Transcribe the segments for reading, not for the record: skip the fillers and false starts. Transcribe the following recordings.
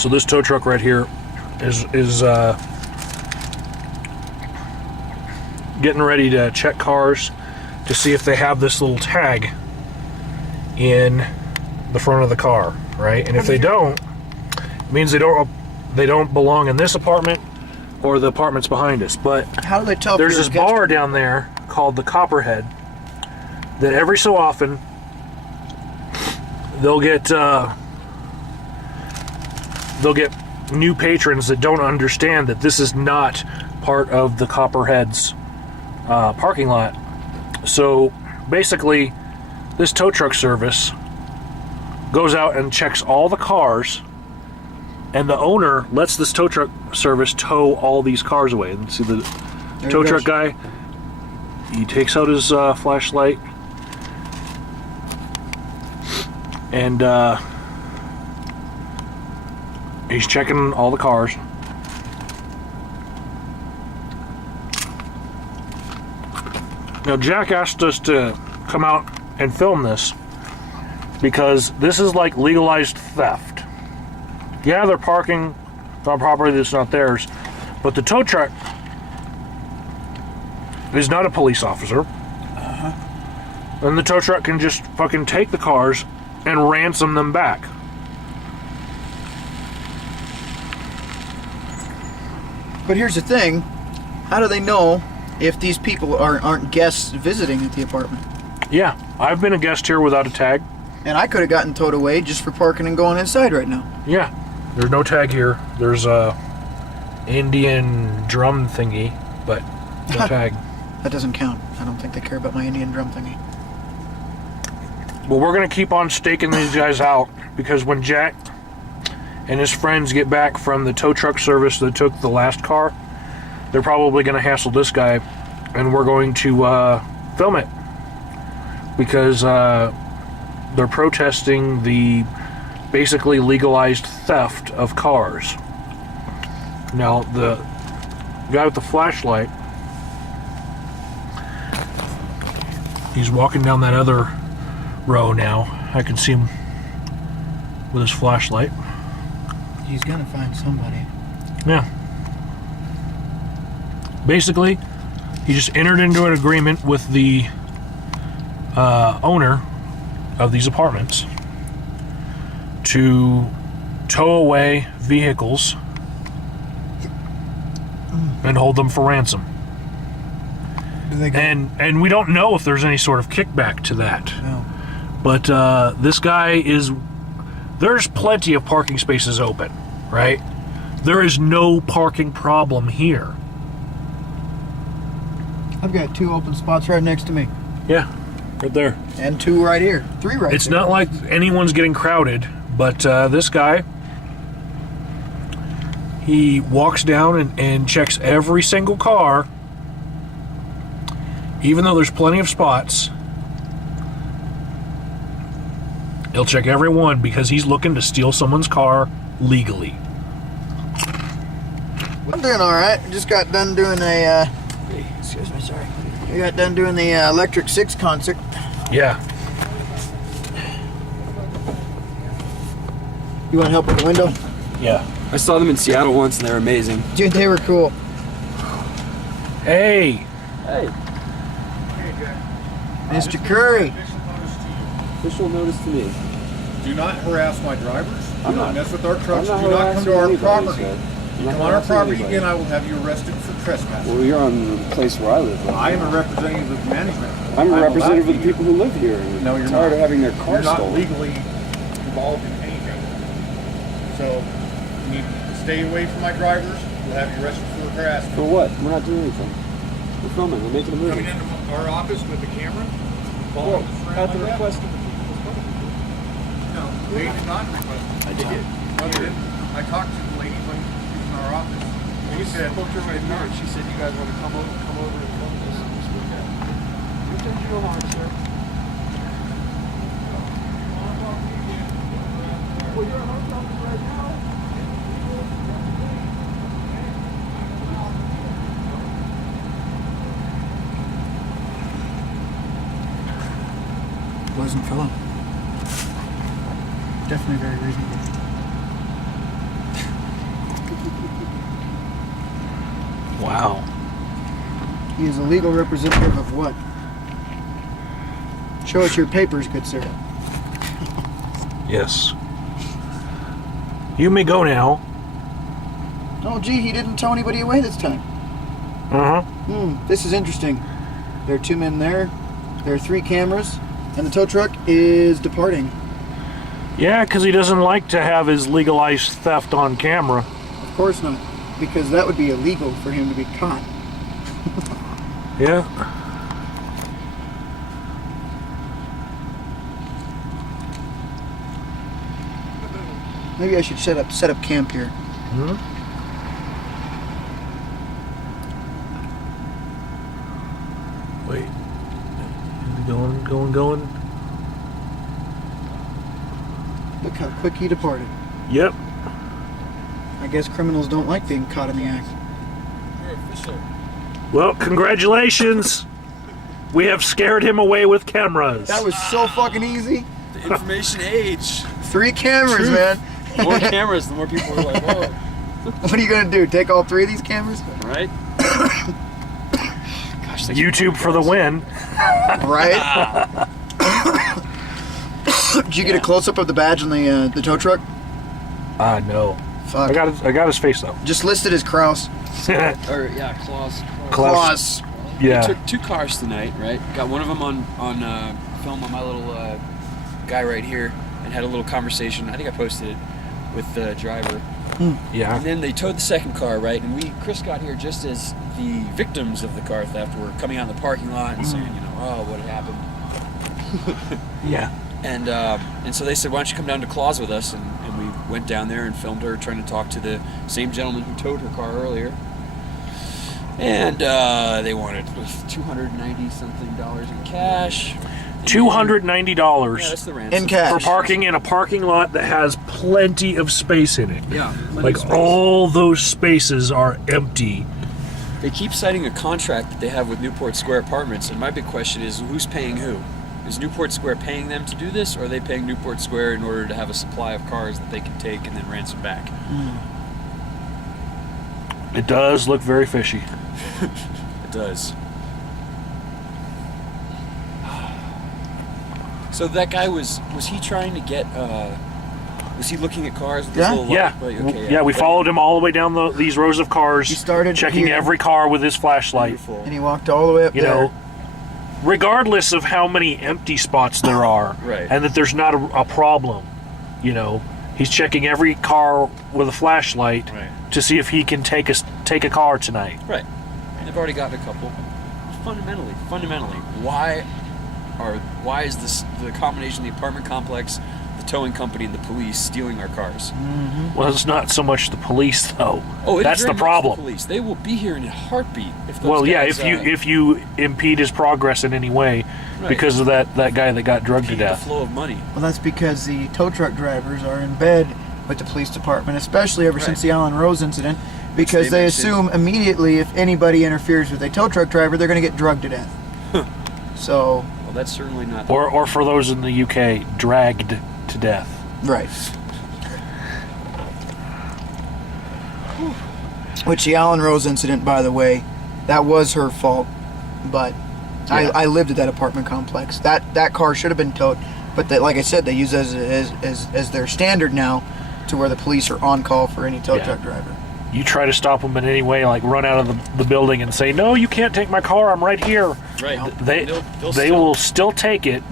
So this tow truck right here is getting ready to check cars to see if they have this little tag in the front of the car, right? And if they don't, it means they don't belong in this apartment or the apartments behind us. But how do they tell? There's this bar down there called the Copperhead that every so often they'll get new patrons that don't understand that this is not part of the Copperhead's parking lot. So basically, this tow truck service goes out and checks all the cars, and the owner lets this tow truck service tow all these cars away. And see the tow truck guy, he takes out his flashlight and he's checking all the cars. Now, Jack asked us to come out and film this because this is like legalized theft. Yeah, they're parking on property that's not theirs, but the tow truck is not a police officer. And the tow truck can just fucking take the cars and ransom them back. But here's the thing, how do they know if these people aren't guests visiting at the apartment? Yeah, I've been a guest here without a tag. And I could have gotten towed away just for parking and going inside right now. Yeah, there's no tag here. There's a Indian drum thingy, but no tag. That doesn't count. I don't think they care about my Indian drum thingy. Well, we're going to keep on staking these guys out because when Jack and his friends get back from the tow truck service that took the last car, they're probably going to hassle this guy, and we're going to film it because they're protesting the basically legalized theft of cars. Now, the guy with the flashlight, he's walking down that other row now. I can see him with his flashlight. He's gonna find somebody. Yeah. Basically, he just entered into an agreement with the owner of these apartments to tow away vehicles and hold them for ransom. And we don't know if there's any sort of kickback to that. No. But this guy is... There's plenty of parking spaces open, right? There is no parking problem here. I've got 2 open spots right next to me. Yeah, right there. And 2 right here. 3 right It's there. not like anyone's getting crowded, but this guy, he walks down and checks every single car, even though there's plenty of spots. He'll check every one because he's looking to steal someone's car legally. I'm doing all right. Just got done doing a... excuse me, sorry. We got done doing the Electric Six concert. Yeah. You want help with the window? Yeah. I saw them in Seattle once and they were amazing. Dude, they were cool. Hey. Hey, Mr. Curry. official notice to me. Do not harass my drivers. Do I'm not not- mess with our trucks. I'm not Do not come harassing to our anybody, property. sir. You I'm come not on our harassing property anybody. again, I will have you arrested for trespassing. Well, you're on the place where I live. I am a representative of management. I'm a allowed representative to of the people who live here. And No, you're tired not. of having their You're cars not stolen. legally involved in anything. So, you need to stay away from my drivers. We'll have you arrested for harassment. For what? We're not doing anything. We're filming. We're making a movie. Coming into our office with the camera? Well, Following us around at the like that? request of the people who spoke. No, they did not request it. I did. No, they didn't. I talked to the lady when she was in our office. You said, spoke to her right now, and she said you guys want to come over and film this weekend. We did you no harm, sir. Well, you're a host officer right now. Pleasant fellow. Definitely very reasonable. Wow. He is a legal representative of what? Show us your papers, good sir. Yes. You may go now. Oh, gee, he didn't tow anybody away this time. This is interesting. There are 2 men there. There are 3 cameras. And the tow truck is departing. Yeah, because he doesn't like to have his legalized theft on camera. Of course not. Because that would be illegal for him to be caught. Yeah. Maybe I should set up camp here. Wait. Going. Look how quick he departed. Yep. I guess criminals don't like being caught in the act. You're official. Well, congratulations. We have scared him away with cameras. That was so fucking easy. The information age. 3 cameras, man. The more cameras, the more people are like, oh, What are you gonna do? Take all 3 of these cameras? right? Gosh, that's YouTube for the win. Right? Did you get a close up of the badge on the tow truck? No. Fuck. I got his face though. Just listed as Kraus. Or yeah, Claus. Klaus. Yeah. Took 2 cars tonight, right? Got one of them on film on my little guy right here, and had a little conversation. I think I posted it with the driver. Yeah. And then they towed the second car, right? And Chris got here just as the victims of the car theft were coming out in the parking lot and saying, oh, what happened? Yeah. And so they said, why don't you come down to Claus with us? And we went down there and filmed her trying to talk to the same gentleman who towed her car earlier. And they wanted $290 something in cash. $290 Yeah, that's the ransom. In cash. for parking in a parking lot that has plenty of space in it. Yeah. Like all those spaces are empty. They keep citing a contract that they have with Newport Square Apartments, and my big question is, who's paying who? Is Newport Square paying them to do this, or are they paying Newport Square in order to have a supply of cars that they can take and then ransom back? It does look very fishy. It does. So that guy was he trying to get, was he looking at cars with his Yeah. little light? Yeah. Like, okay, Yeah, we followed him all the way down these rows of cars. He started checking here. every car with his flashlight. Beautiful. And he walked all the way up You there. know, regardless of how many empty spots there are, Right. and that there's not a problem, you know, he's checking every car with a flashlight Right. to see if he can take a car tonight. Right. They've already gotten a couple. Fundamentally, why is this the combination of the apartment complex, the towing company, and the police stealing our cars? Well, it's not so much the police though. Oh, it is That's very the much problem. police. They will be here in a heartbeat if those Well, yeah, guys, if you impede his progress in any way Right. because of that guy that got drugged to impede the death. flow of money. Well, that's because the tow truck drivers are in bed with the police department, especially ever Right. since the Allen Rose incident, because they they mentioned. assume immediately if anybody interferes with a tow truck driver, they're going to get drugged to death. So, Well, that's certainly not. Or for those in the UK, dragged to death. right. Which the Allen Rose incident, by the way, that was her fault, but Yeah. I lived at that apartment complex. That car should have been towed, but they, like I said, they use as their standard now, to where the police are on call for any tow Yeah. truck driver. You try to stop them in any way, like run out of the building and say, "No, you can't take my car. I'm right here." Right. They They'll they still- will still take it.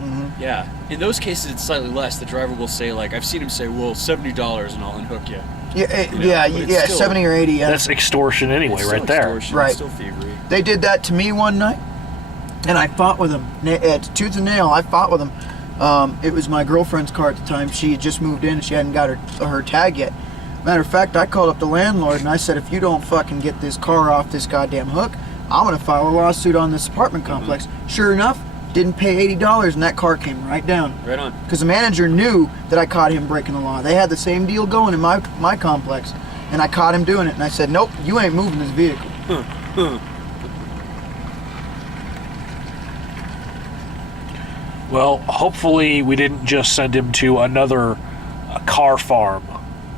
Yeah. In those cases, it's slightly less. The driver will say, like, I've seen him say, "Well, $70 and I'll unhook you." Yeah, You know, but it's still- 70 or 80. Yeah. That's extortion anyway, It's right still there. extortion, Right. It's still thievery. They did that to me one night, and I fought with them. Tooth and nail, I fought with them. It was my girlfriend's car at the time. She had just moved in and she hadn't got her tag yet. Matter of fact, I called up the landlord and I said, if you don't fucking get this car off this goddamn hook, I'm going to file a lawsuit on this apartment complex. Sure enough, didn't pay $80 and that car came right down. Right on. Because the manager knew that I caught him breaking the law. They had the same deal going in my complex, and I caught him doing it. And I said, nope, you ain't moving this vehicle. Well, hopefully we didn't just send him to another car farm.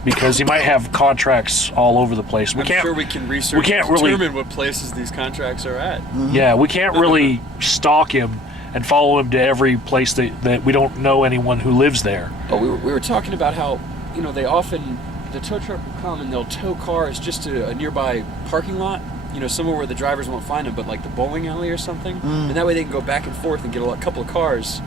because he might have contracts all over the place. I'm sure we can research we can't and really- determine what places these contracts are at. Yeah, we can't really stalk him and follow him to every place that we don't know anyone who lives there. Oh, we were talking about how, you know, the tow truck will come and they'll tow cars just to a nearby parking lot, you know, somewhere where the drivers won't find them, but like the bowling alley or something. And that way they can go back and forth and get a couple of cars.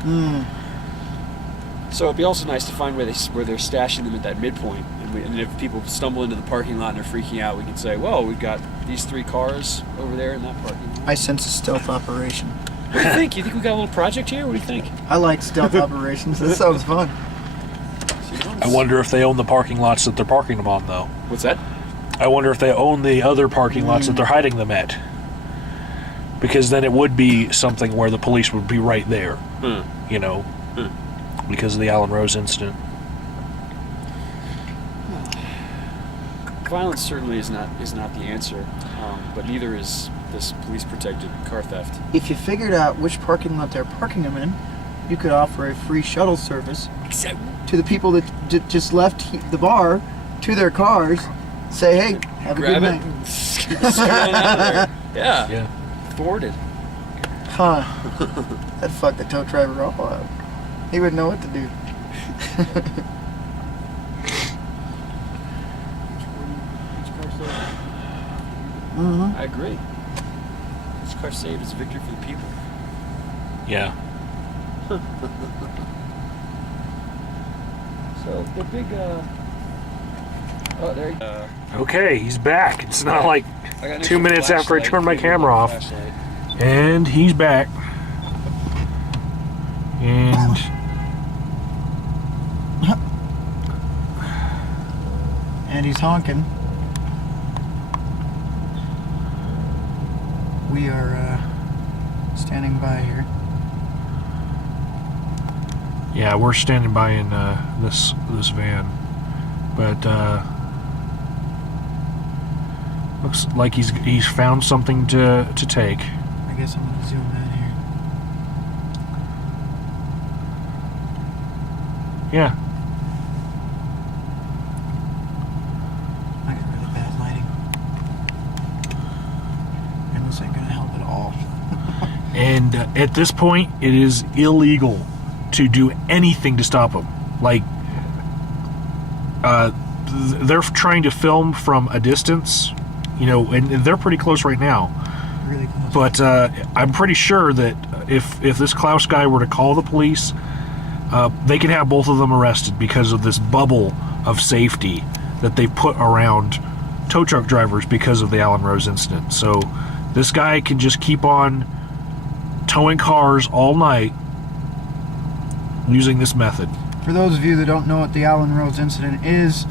So it'd be also nice to find where they're stashing them at that midpoint. And if people stumble into the parking lot and they're freaking out, we can say, well, we've got these 3 cars over there in that parking lot. I sense a stealth operation. What do you think? You think we got a little project here? What do you think? I like stealth operations. That sounds fun. I wonder if they own the parking lots that they're parking them on, though. What's that? I wonder if they own the other parking lots that they're hiding them at. Because then it would be something where the police would be right there, you know, because of the Allen Rose incident. Violence certainly is not the answer, but neither is this police-protected car theft. If you figured out which parking lot they're parking them in, you could offer a free shuttle service to the people that just left the bar to their cars. Say, hey, have a good Grab it, night. and scoot on out of there. Yeah. Yeah. Thwarted. Huh. That'd fuck the tow driver all up. He wouldn't know what to do. I agree. Each car saved is a victory for the people. Yeah. So the big, oh, there you go. Okay, he's back. It's not like I got an 2 minutes extra after I flashlight. turned my Give me camera a off. flashlight. And he's back. And And he's honking. We are standing by here. yeah, we're standing by in this van, but looks like he's found something to take. I guess I'm gonna zoom in here. Yeah. I got really bad lighting. And this ain't gonna help at all. And at this point, it is illegal to do anything to stop them. Like, they're trying to film from a distance, you know, and they're pretty close right now. Really close. But I'm pretty sure that if this Klaus guy were to call the police, they could have both of them arrested because of this bubble of safety that they put around tow truck drivers because of the Allen Rose incident. So this guy can just keep on towing cars all night using this method. For those of you that don't know what the Allen Rose incident is,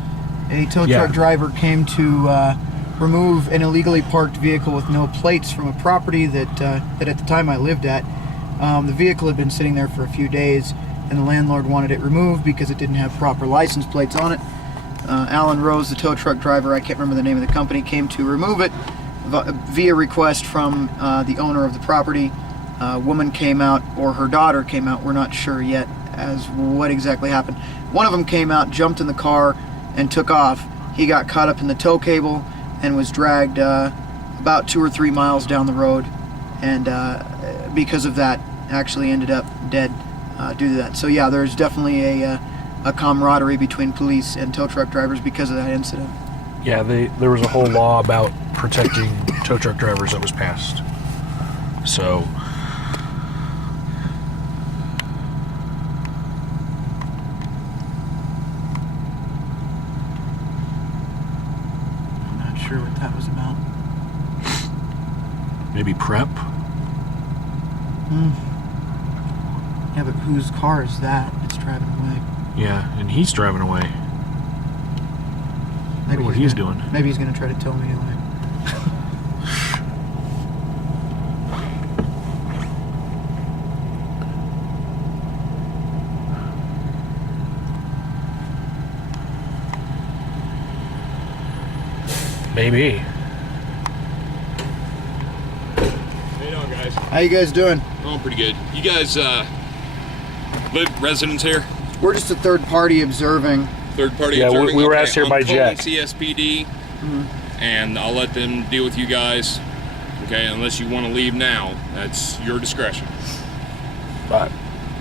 a tow Yeah. truck driver came to remove an illegally parked vehicle with no plates from a property that at the time I lived at. The vehicle had been sitting there for a few days, and the landlord wanted it removed because it didn't have proper license plates on it. Allen Rose, the tow truck driver, I can't remember the name of the company, came to remove it via request from the owner of the property. A woman came out, or her daughter came out, we're not sure yet as what exactly happened. One of them came out, jumped in the car, and took off. He got caught up in the tow cable and was dragged about 2 or 3 miles down the road, and because of that, actually ended up dead due to that. So yeah, there's definitely a camaraderie between police and tow truck drivers because of that incident. Yeah, there was a whole law about protecting tow truck drivers that was passed. So I'm not sure what that was about. maybe prep. Yeah, but whose car is that? It's driving away. Yeah, and he's driving away. Wonder what he's doing. Maybe he's gonna try to tow me away. Maybe. How you doing, guys? How you guys doing? Oh, pretty good. You guys, live residents here? We're just a third party observing. third-party Yeah, observing. we were asked here I'm by calling Jack. CSPD, and I'll let them deal with you guys. Okay, unless you want to leave now, that's your discretion. But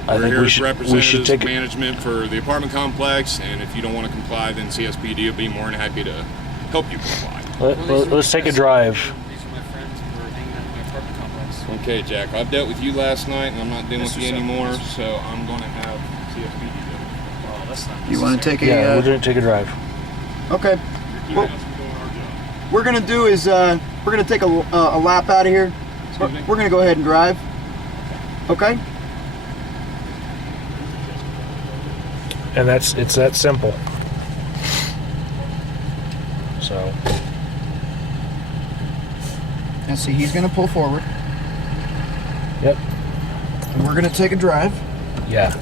I We're think here we as should representatives take of it. management for the apartment complex, and if you don't want to comply, then CSPD will be more than happy to help you comply. Let's take a drive. These are my friends who are hanging out in my apartment complex. Okay, Jack, I've dealt with you last night, and I'm not dealing with you Mr. anymore, Sutton. so I'm going to have CSPD do it. Well, that's not You want to necessary. take a? Yeah, we're gonna take a drive. Okay. You're keeping Well- us from doing our job. We're gonna do is we're gonna take a lap out of here. Excuse me? We're gonna go ahead and drive. Okay. And it's that simple. So And see, he's gonna pull forward, yep, and we're gonna take a drive. yeah.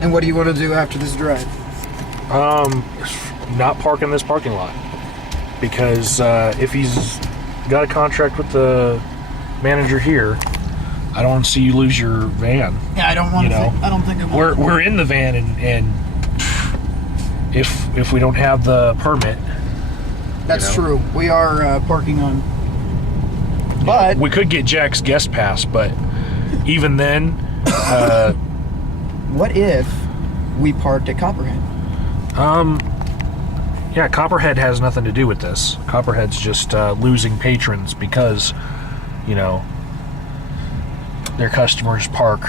And what do you want to do after this drive? Not park in this parking lot because if he's got a contract with the manager here, I don't see you lose your van. Yeah, I don't want You know, I don't think I'm. We're in the van, and if we don't have the permit, That's you know. true. We are parking on. But we could get Jack's guest pass. But even then, what if we parked at Copperhead? yeah, Copperhead has nothing to do with this. Copperhead's just losing patrons because, you know, their customers park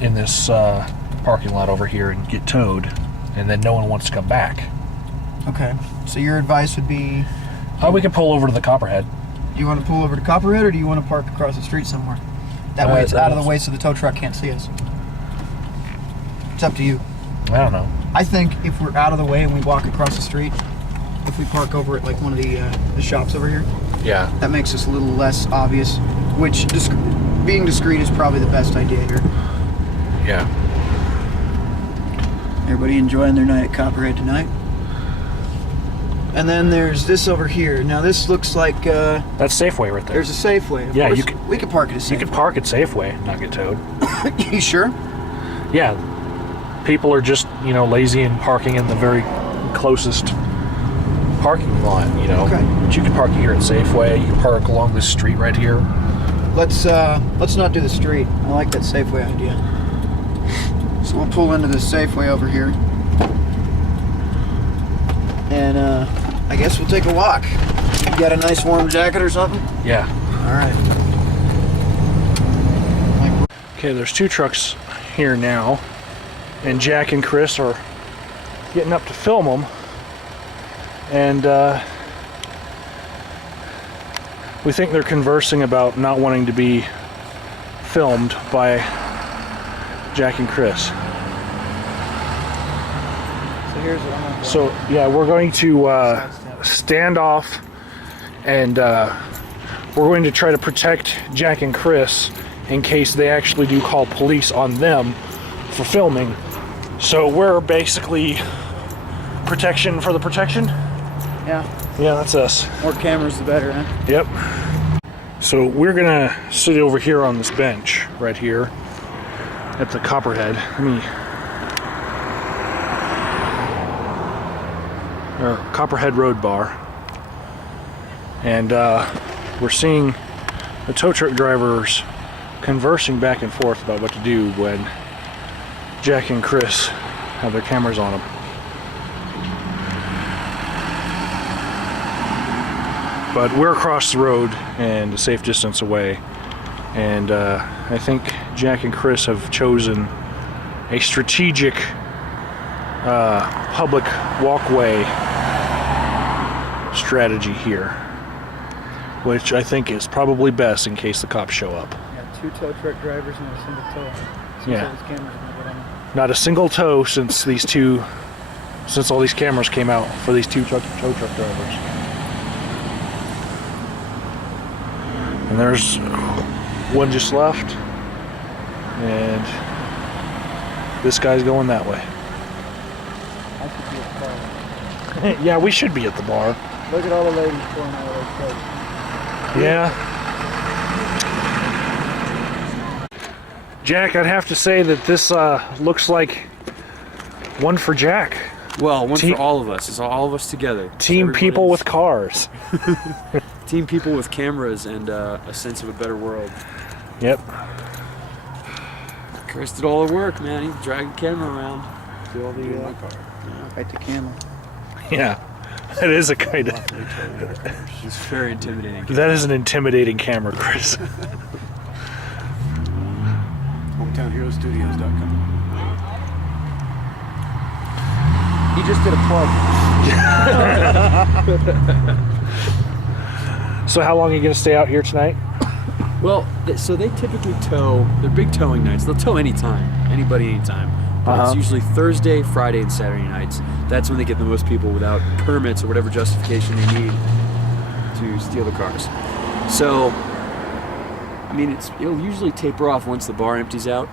in this parking lot over here and get towed, and then no one wants to come back. Okay. So your advice would be, We can pull over to the Copperhead. do you want to pull over to Copperhead or do you want to park across the street somewhere? That way it's out of the way so the tow truck can't see us. It's up to you. I don't know. I think if we're out of the way and we walk across the street, if we park over at like one of the shops over here, Yeah. that makes us a little less obvious, which being discreet is probably the best idea here. Yeah. Everybody enjoying their night at Copperhead tonight. And then there's this over here. Now this looks like That's Safeway right there. there's a Safeway. Of Yeah, course, you could- we could park at a Safeway. You could park at Safeway, not get towed. You sure? Yeah. People are just, you know, lazy and parking in the very closest parking lot, you know. Okay. But you can park here at Safeway. You can park along this street right here. Let's not do the street. I like that Safeway idea. So we'll pull into this Safeway over here. And I guess we'll take a walk. You got a nice warm jacket or something? Yeah. All right. Okay, there's two trucks here now, and Jack and Chris are getting up to film them, and we think they're conversing about not wanting to be filmed by Jack and Chris. So here's what I'm gonna do. So yeah, we're going to stand off, and we're going to try to protect Jack and Chris in case they actually do call police on them for filming. So we're basically protection for the protection. Yeah. Yeah, that's us. More cameras, the better, huh? Yep. So we're gonna sit over here on this bench right here at the Copperhead. Or Copperhead Road Bar. And we're seeing the tow truck drivers conversing back and forth about what to do when Jack and Chris have their cameras on them. But we're across the road and a safe distance away, and I think Jack and Chris have chosen a strategic public walkway strategy here, which I think is probably best in case the cops show up. Yeah, 2 tow truck drivers and a single tow. Yeah. These cameras are gonna get on. Not a single tow since all these cameras came out for these 2 tow truck drivers. And there's one just left, and this guy's going that way. I should be at the bar. Yeah, we should be at the bar. Look at all the ladies pouring out of those clothes. Yeah. Jack, I'd have to say that this looks like one for Jack. Well, one Team- for all of us. It's all of us together. Team people with Everybody's- cars. team people with cameras and a sense of a better world. Yep. Chris did all the work, man. He dragged the camera around. Did all the. Right to camera. Yeah. That is a kind of. It's very intimidating. That is an intimidating camera, Chris. HometownHeroStudios.com. He just did a plug. So how long are you going to stay out here tonight? Well, so they typically tow. They're big towing nights. They'll tow anytime, anybody, anytime. But it's usually Thursday, Friday, and Saturday nights. That's when they get the most people without permits or whatever justification they need to steal the cars. So, I mean, it'll usually taper off once the bar empties out,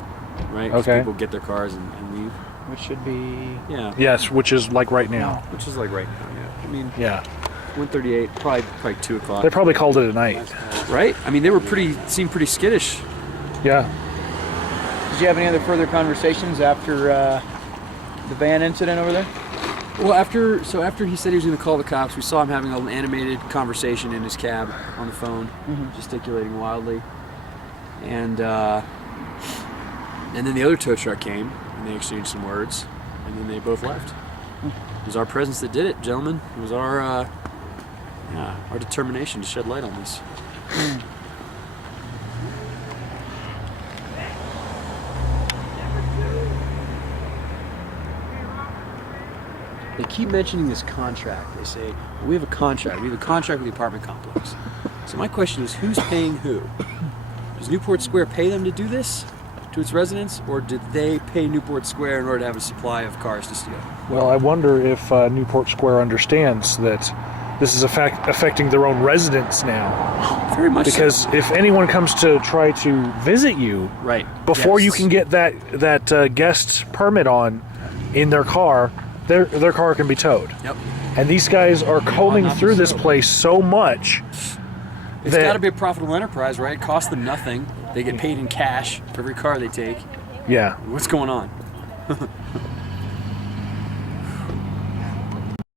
right? 'Cause Okay. people get their cars and leave. Which should be. Yeah. Yes, which is like right now. Which is like right now. Yeah. I mean, Yeah. 1:38, probably 2 o'clock. They probably called it a night. Right? I mean, they were seemed pretty skittish. Yeah. Did you have any other further conversations after the van incident over there? Well, after he said he was going to call the cops, we saw him having an animated conversation in his cab on the phone, gesticulating wildly, and then the other tow truck came and they exchanged some words, and then they both left. It was our presence that did it, gentlemen. It was our determination to shed light on this. They keep mentioning this contract. They say, we have a contract. We have a contract with the apartment complex. So my question is, who's paying who? Does Newport Square pay them to do this to its residents, or did they pay Newport Square in order to have a supply of cars to steal? Well, I wonder if Newport Square understands that this is affecting their own residents now. Very much Because if anyone comes to try to visit you, so. Right. before you Yes. can get that guest permit on in their car, their car can be towed. Yep. And these guys are combing not through this so. place so much It's got to be a profitable enterprise, right? It costs them nothing. They get paid in cash for every car they take. yeah. What's going on?